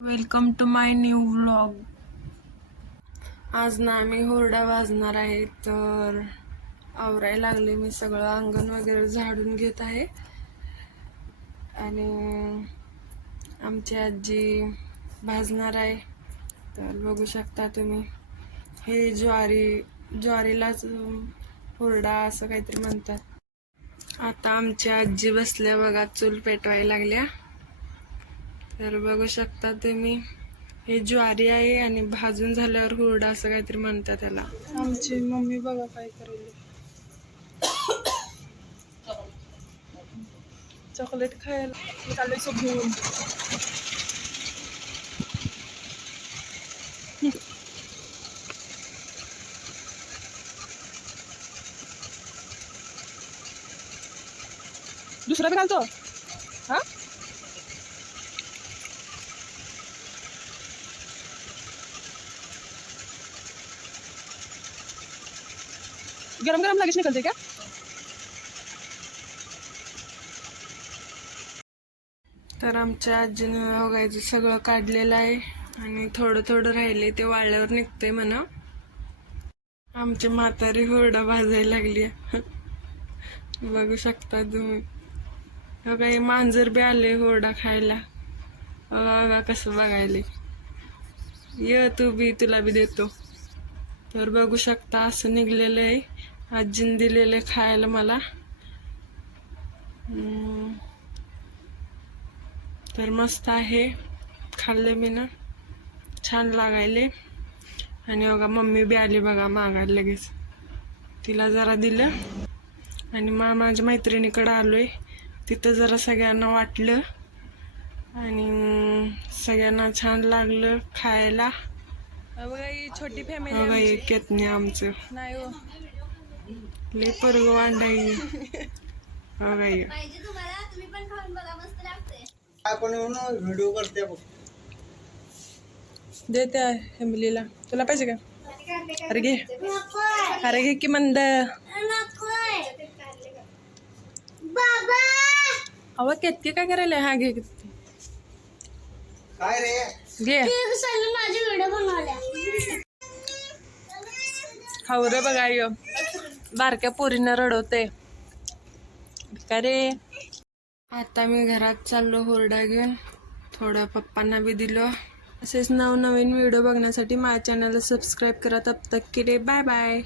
Welcome to my new vlog. आज ना आम्ही हुरडा भाजणार आहे, तर आवरायला लागले. मी सगळं अंगण वगैरे झाडून घेत आहे आणि आमची आजी भाजणार आहे. तर बघू शकता तुम्ही, हे ज्वारीलाच हुरडा असं काहीतरी म्हणतात. आता आमची आजी बसल्या बघा, चूल पेटवायला लागल्या. तर बघू शकता तुम्ही, हे ज्वारी आहे आणि भाजून झाल्यावर हुरडा असं काहीतरी म्हणतात त्याला. आमची मम्मी बघा काय करेल, चॉकलेट खायला चालले सो घेऊन. दुसरा बी घालतो हा. गरम गरम लगेच निकलते का? तर आमच्या आजीने बघायचं सगळं काढलेलं आहे आणि थोडं थोडं राहिले, ते वाळल्यावर निघतंय म्हणा. आमची म्हातारी हुरडा भाजायला लागली. बघू शकता तुम्ही, बघा हे मांजर बी आले हुरडा खायला. बघा कसं बघायले, ये तू बी, तुला बी देतो. तर बघू शकता असं निघलेलं आहे. आजीने दिलेले खायला मला. तर मस्त आहे, खाल्ले मी ना, छान लागायले. आणि बघा मम्मी बी आली बघा मागायला लगेच, तिला जरा दिलं. आणि माझ्या मैत्रिणीकडे आलोय, तिथं जरा सगळ्यांना वाटलं आणि सगळ्यांना छान लागलं खायला. बघा ही छोटी फॅमिली, बघा एक येत नाही आमचं, नाही हो लय पोरगं वांडाई. बघा व्हिडिओ करते देते फॅमिलीला. तुला पाहिजे का? अरे घे, अरे घे की मंद. अव केतकी काय करायला? हा घे किती, काय रे घे. खाऊ रे बघा, यो बारक्या पोरीनं रडवते का रे. आता मी घरात चाललो हुरडा घेऊन, थोडं पप्पांना बी दिलं. असेच नवनवीन व्हिडिओ बघण्यासाठी माझ्या चॅनलला सबस्क्राईब करा. तब तक के लिए बाय बाय.